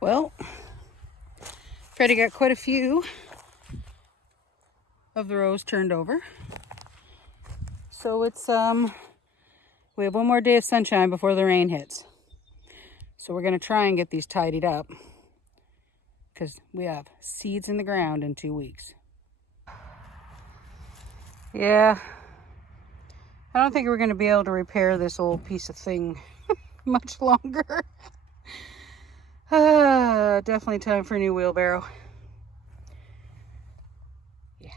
Well, Freddie got quite a few of the rows turned over. So it's, we have one more day of sunshine before the rain hits. So we're going to try and get these tidied up because we have seeds in the ground in 2 weeks. Yeah, I don't think we're going to be able to repair this old piece of thing much longer. Definitely time for a new wheelbarrow. Yeah.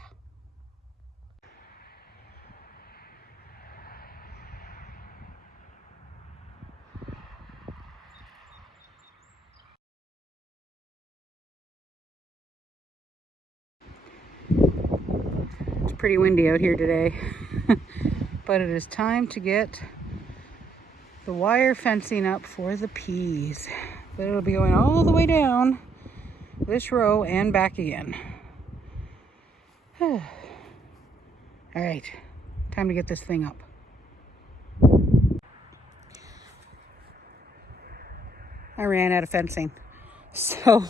It's pretty windy out here today. But it is time to get the wire fencing up for the peas. But it'll be going all the way down this row and back again. All right, time to get this thing up. I ran out of fencing. So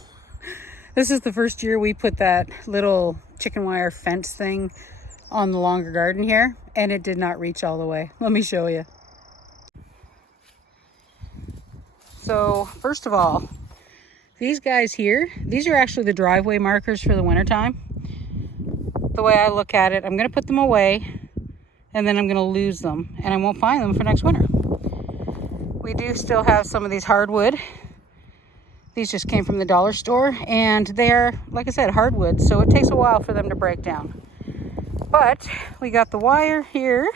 this is the first year we put that little chicken wire fence thing on the longer garden here, and it did not reach all the way. Let me show you. So first of all, these guys here, these are actually the driveway markers for the wintertime. The way I look at it, I'm going to put them away and then I'm going to lose them and I won't find them for next winter. We do still have some of these hardwood. These just came from the dollar store and they are, like I said, hardwood, so it takes a while for them to break down. But we got the wire here,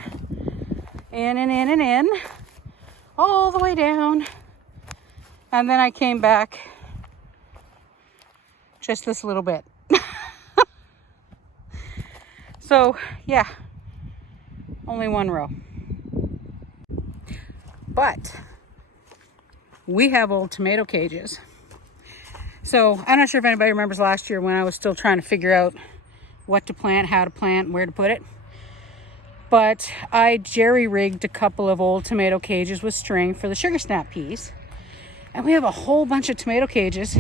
in and in and in, all the way down. And then I came back just this little bit. So yeah, only one row. But we have old tomato cages. So I'm not sure if anybody remembers last year when I was still trying to figure out what to plant, how to plant, where to put it. But I jerry-rigged a couple of old tomato cages with string for the sugar snap peas. And we have a whole bunch of tomato cages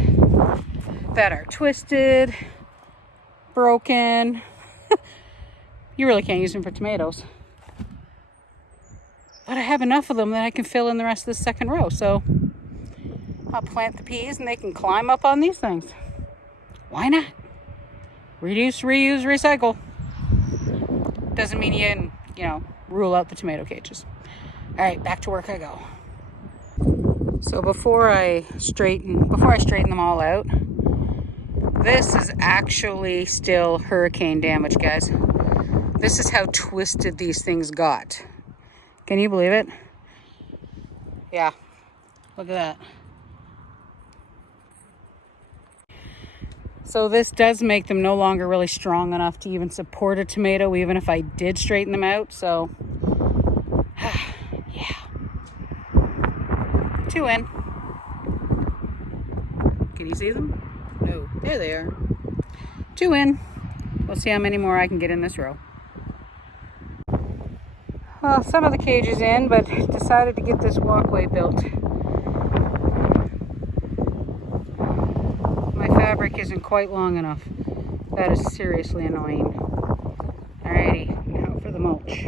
that are twisted, broken. You really can't use them for tomatoes. But I have enough of them that I can fill in the rest of the second row. So I'll plant the peas and they can climb up on these things. Why not? Reduce, reuse, recycle. Doesn't mean you can, rule out the tomato cages. All right, back to work I go. So before I straighten them all out, this is actually still hurricane damage, guys. This is how twisted these things got. Can you believe it? Yeah, look at that. So this does make them no longer really strong enough to even support a tomato, even if I did straighten them out. So, yeah. 2 in. Can you see them? No, there they are. 2 in. We'll see how many more I can get in this row. Well, some of the cages in, but decided to get this walkway built. My fabric isn't quite long enough. That is seriously annoying. Alrighty, now for the mulch.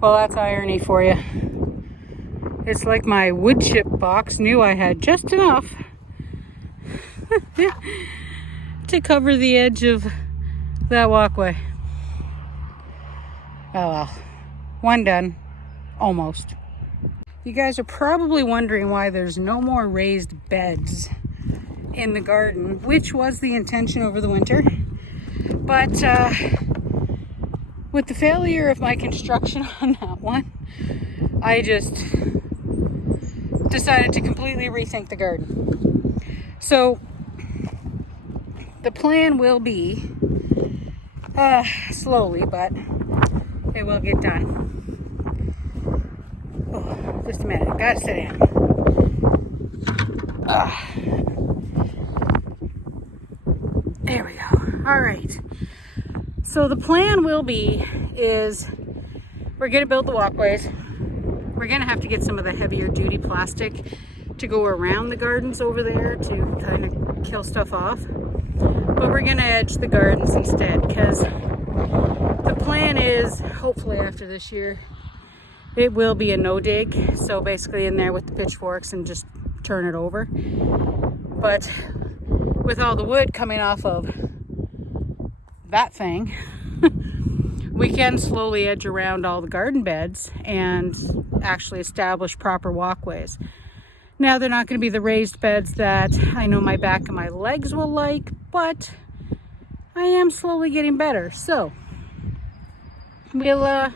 Well, that's irony for you. It's like my wood chip box knew I had just enough to cover the edge of that walkway. Oh well, one done, almost. You guys are probably wondering why there's no more raised beds in the garden, which was the intention over the winter. But with the failure of my construction on that one, I just decided to completely rethink the garden. So the plan will be, slowly, but it will get done. Oh, just a minute, gotta sit down. There we go. All right. So the plan will be is we're gonna build the walkways. We're We're gonna have to get some of the heavier duty plastic to go around the gardens over there to kind of kill stuff off. But we're gonna edge the gardens instead, because the plan is, hopefully after this year, it will be a no dig. So basically in there with the pitchforks and just turn it over. But with all the wood coming off of that thing, we can slowly edge around all the garden beds and actually establish proper walkways. Now, they're not going to be the raised beds that I know my back and my legs will like, but I am slowly getting better. So we'll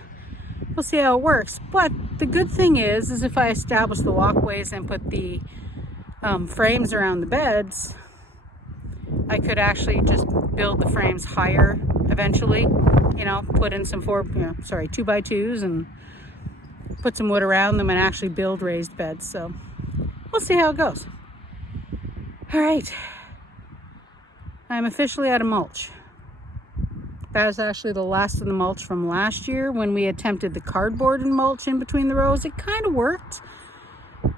see how it works. But the good thing is if I establish the walkways and put the frames around the beds, I could actually just build the frames higher eventually. You know, put in some 2x2s and put some wood around them and actually build raised beds. So we'll see how it goes. All right, I'm officially out of mulch. That was actually the last of the mulch from last year when we attempted the cardboard and mulch in between the rows. It kind of worked,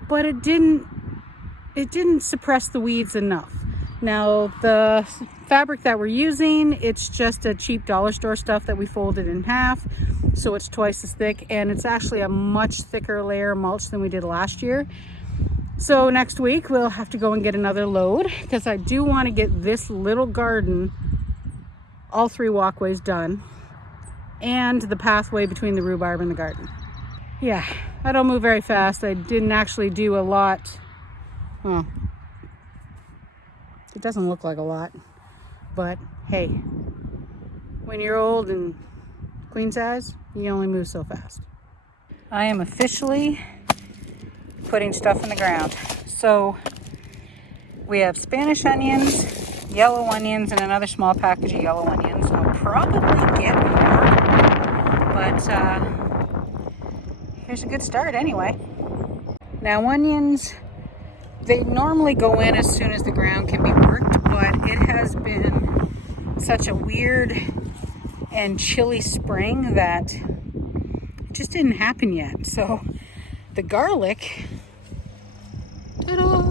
but it didn't suppress the weeds enough. Now, the fabric that we're using, it's just a cheap dollar store stuff that we folded in half, so it's twice as thick, and it's actually a much thicker layer of mulch than we did last year. So next week we'll have to go and get another load, because I do want to get this little garden, all 3 walkways done, and the pathway between the rhubarb and the garden. Yeah, I don't move very fast. I didn't actually do a lot. Well, it doesn't look like a lot, but hey, when you're old and queen size, you only move so fast. I am officially putting stuff in the ground. So we have Spanish onions, yellow onions, and another small package of yellow onions. I'll probably get more, but here's a good start anyway. Now, onions, they normally go in as soon as the ground can be worked, but it has been such a weird and chilly spring that it just didn't happen yet. So the garlic, ta-da,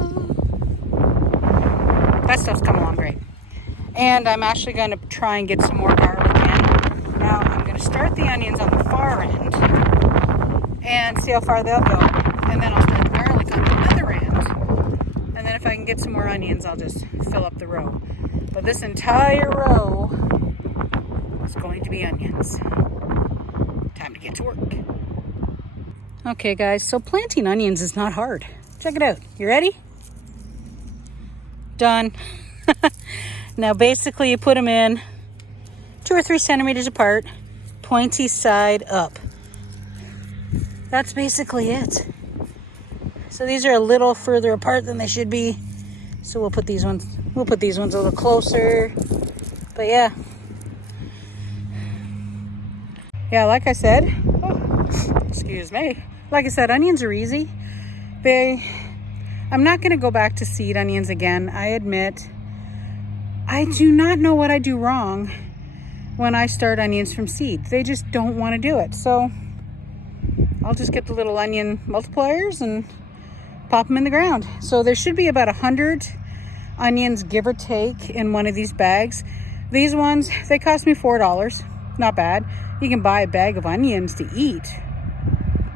that stuff's come along great. And I'm actually going to try and get some more garlic in. Now I'm going to start the onions on the far end and see how far they'll go. And then I'll start the garlic on the other end. And then if I can get some more onions, I'll just fill up the row. But this entire row is going to be onions. Time to get to work. Okay guys, so planting onions is not hard. Check it out. You ready? Done. Now basically you put them in 2 or 3 centimeters apart, pointy side up. That's basically it. So these are a little further apart than they should be. So we'll put these ones a little closer. But yeah. Yeah, like I said, excuse me. Like I said, onions are easy. I'm not going to go back to seed onions again. I admit, I do not know what I do wrong when I start onions from seed. They just don't want to do it. So I'll just get the little onion multipliers and pop them in the ground. So there should be about 100 onions, give or take, in one of these bags. These ones, they cost me $4. Not bad. You can buy a bag of onions to eat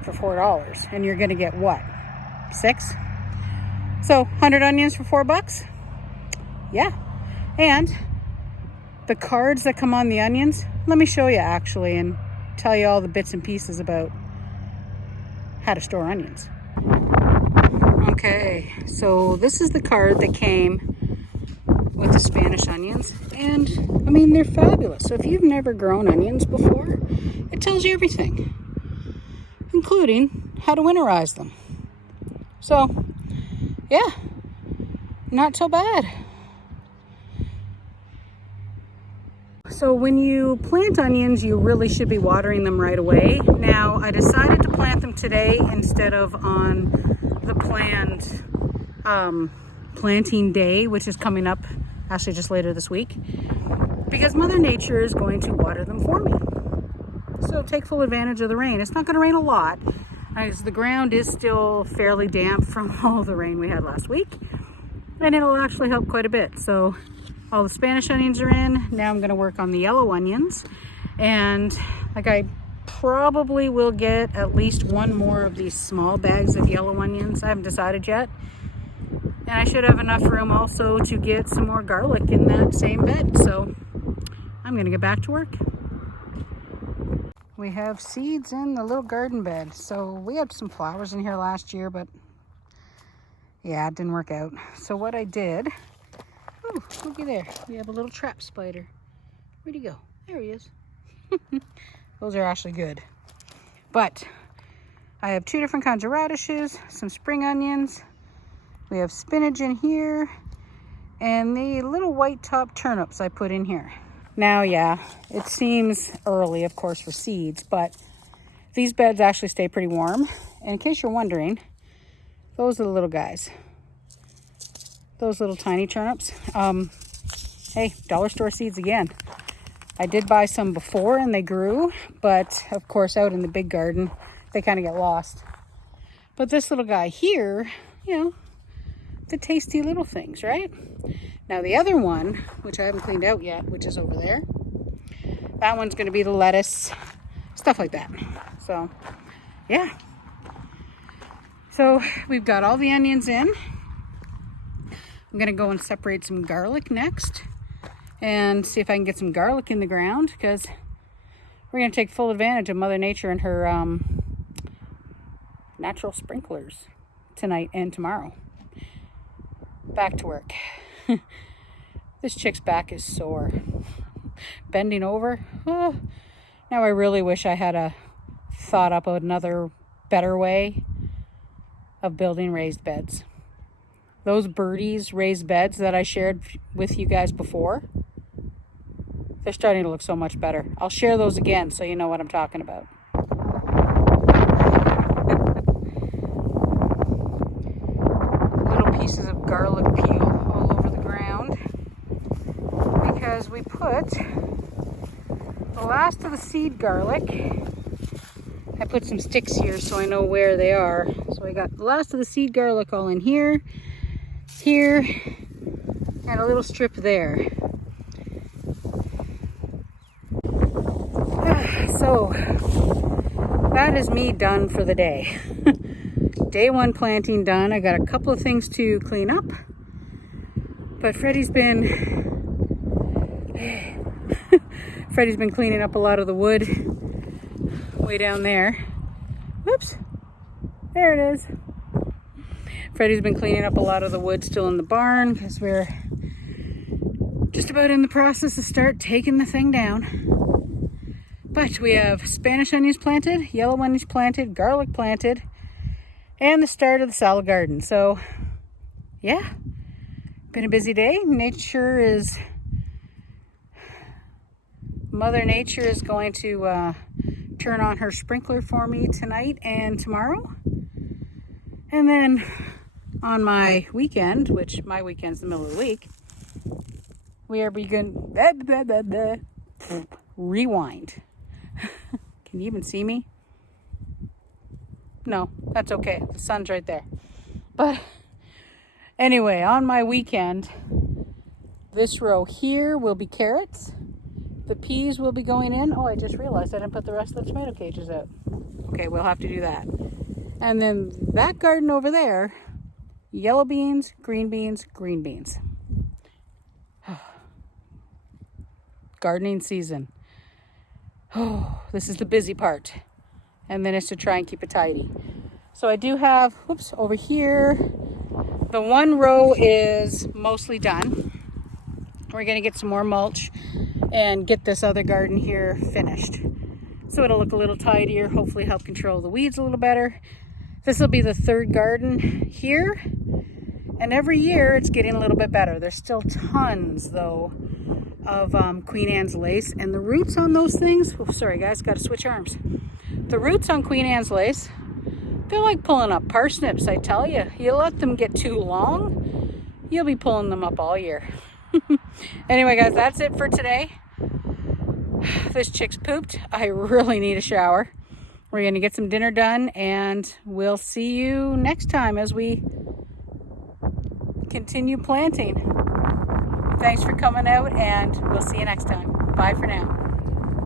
for $4, and you're gonna get what, 6? So 100 onions for $4. Yeah. And the cards that come on the onions, let me show you actually and tell you all the bits and pieces about how to store onions. Okay, so this is the card that came with the Spanish onions, and I mean, they're fabulous. So if you've never grown onions before, it tells you everything, including how to winterize them. So yeah, not so bad. So when you plant onions, you really should be watering them right away. Now, I decided to plant them today instead of on the planned planting day, which is coming up actually just later this week, because Mother Nature is going to water them for me. So take full advantage of the rain. It's not going to rain a lot, As the ground is still fairly damp from all the rain we had last week, and it'll actually help quite a bit. So all the Spanish onions are in. Now I'm going to work on the yellow onions, and like I probably will get at least one more of these small bags of yellow onions. I haven't decided yet. And I should have enough room also to get some more garlic in that same bed. So I'm going to get back to work. We have seeds in the little garden bed. So we had some flowers in here last year, but yeah, it didn't work out. So what I did, oh, looky there. We have a little trap spider. Where'd he go? There he is. Those are actually good. But I have 2 different kinds of radishes, some spring onions. We have spinach in here, and the little white top turnips I put in here. Now, yeah, it seems early, of course, for seeds, but these beds actually stay pretty warm. And in case you're wondering, those are the little guys. Those little tiny turnips. Hey, dollar store seeds again. I did buy some before and they grew, but of course out in the big garden, they kind of get lost. But this little guy here, you know, the tasty little things, right? Now the other one, which I haven't cleaned out yet, which is over there, that one's going to be the lettuce, stuff like that. So, yeah. So we've got all the onions in. I'm going to go and separate some garlic next and see if I can get some garlic in the ground, because we're going to take full advantage of Mother Nature and her natural sprinklers tonight and tomorrow. Back to work. This chick's back is sore. Bending over. Oh, now I really wish I had thought up another better way of building raised beds. Those Birdies raised beds that I shared with you guys before, they're starting to look so much better. I'll share those again so you know what I'm talking about. Little pieces of garlic peel all over the ground because we put the last of the seed garlic. I put some sticks here so I know where they are. So I got the last of the seed garlic all in here, and a little strip there. So that is me done for the day. Day 1 planting done. I got a couple of things to clean up, but Freddie's been cleaning up a lot of the wood way down there. Whoops, there it is. Freddie's been cleaning up a lot of the wood still in the barn because we're just about in the process of start taking the thing down. But we have Spanish onions planted, yellow onions planted, garlic planted, and the start of the salad garden. So, yeah, been a busy day. Mother Nature is going to turn on her sprinkler for me tonight and tomorrow. And then on my weekend, which my weekend's the middle of the week, we are beginning rewind. Can you even see me? No, that's okay. The sun's right there. But anyway, on my weekend, this row here will be carrots. The peas will be going in. Oh, I just realized I didn't put the rest of the tomato cages out. Okay, we'll have to do that. And then that garden over there, yellow beans, green beans, green beans. Gardening season. Oh, this is the busy part. And then it's to try and keep it tidy. So I do have, over here, the one row is mostly done. We're going to get some more mulch and get this other garden here finished. So it'll look a little tidier, hopefully help control the weeds a little better. This will be the 3rd garden here. And every year it's getting a little bit better. There's still tons, though, of Queen Anne's lace, and the roots on those things, oh, sorry guys, got to switch arms. The roots on Queen Anne's lace, they're like pulling up parsnips, I tell you. You let them get too long, you'll be pulling them up all year. Anyway guys, that's it for today. This chick's pooped. I really need a shower. We're going to get some dinner done, and we'll see you next time as we continue planting. Thanks for coming out, and we'll see you next time. Bye for now.